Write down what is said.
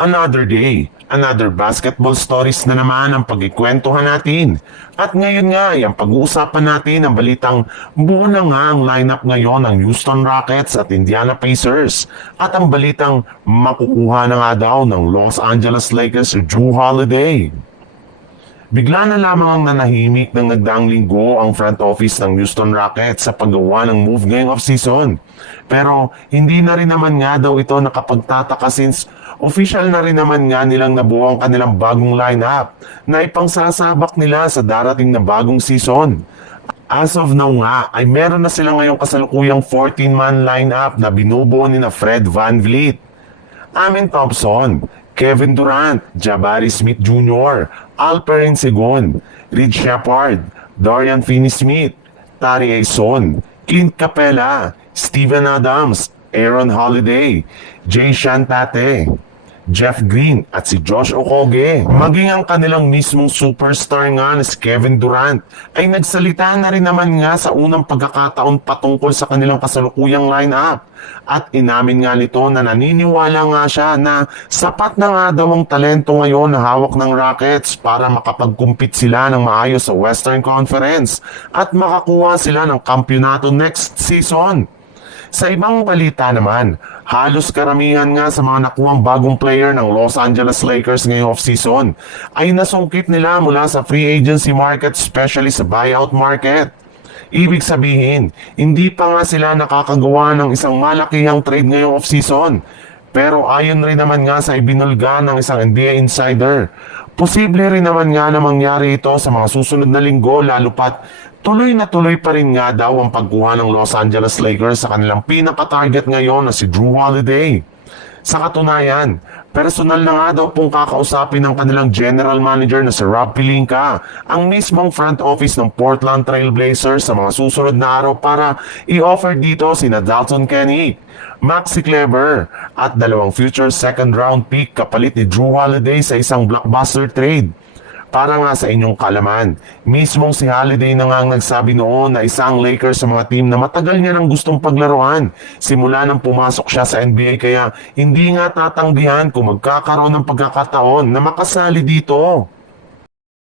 Another day, another basketball stories na naman ang pagkikwentuhan natin. At ngayon nga ay ang pag-uusapan natin ang balitang buo na nga ang lineup ngayon ng Houston Rockets at Indiana Pacers. At ang balitang makukuha na nga daw ng Los Angeles Lakers si Jrue Holiday. Bigla na lamang ang nanahimik ng nagdaang linggo ang front office ng Houston Rockets sa paggawa ng move ngayong off-season. Pero hindi na rin naman nga daw ito nakapagtataka since official na rin naman nga nilang nabuo ang kanilang bagong lineup na ipangsasabak nila sa darating na bagong season. As of now nga ay meron na sila ngayong kasalukuyang 14-man lineup na binubuo ni na Fred VanVleet, Amen Thompson, Kevin Durant, Jabari Smith Jr., Alperen Sengun, Reed Sheppard, Dorian Finney-Smith, Tari Eason, Clint Capela, Steven Adams, Aaron Holiday, Jay Shantate, Jeff Green at si Josh Okogie. Maging ang kanilang mismong superstar nga na si Kevin Durant ay nagsalita na rin naman nga sa unang pagkakataon patungkol sa kanilang kasalukuyang lineup. At inamin nga nito na naniniwala nga siya na sapat na nga daw ang talento ngayon na hawak ng Rockets para makapag-compete sila ng maayos sa Western Conference at makakuha sila ng kampyonato next season. Sa ibang balita naman, halos karamihan nga sa mga nakuhang bagong player ng Los Angeles Lakers ngayong off-season ay nasungkit nila mula sa free agency market, especially sa buyout market. Ibig sabihin, hindi pa nga sila nakakagawa ng isang malakihang trade ngayong off-season. Pero ayon rin naman nga sa ibinulga ng isang NBA insider, posible rin naman nga na mangyari ito sa mga susunod na linggo lalo pat tuloy na tuloy pa rin nga daw ang pagkuha ng Los Angeles Lakers sa kanilang pinaka-target ngayon na si Jrue Holiday. Sa katunayan, personal na nga daw pong kakausapin ng kanilang general manager na si Rob Pelinka ang mismong front office ng Portland Trail Blazers sa mga susunod na araw para i-offer dito sina Dalton Kenny, Maxi Kleber at dalawang future second round pick kapalit ni Jrue Holiday sa isang blockbuster trade. Para nga sa inyong kalaman, mismong si Holiday na nga ang nagsabi noon na isang Lakers sa mga team na matagal niya nang gustong paglaruan simula nang pumasok siya sa NBA kaya hindi nga tatanggihan kung magkakaroon ng pagkakataon na makasali dito.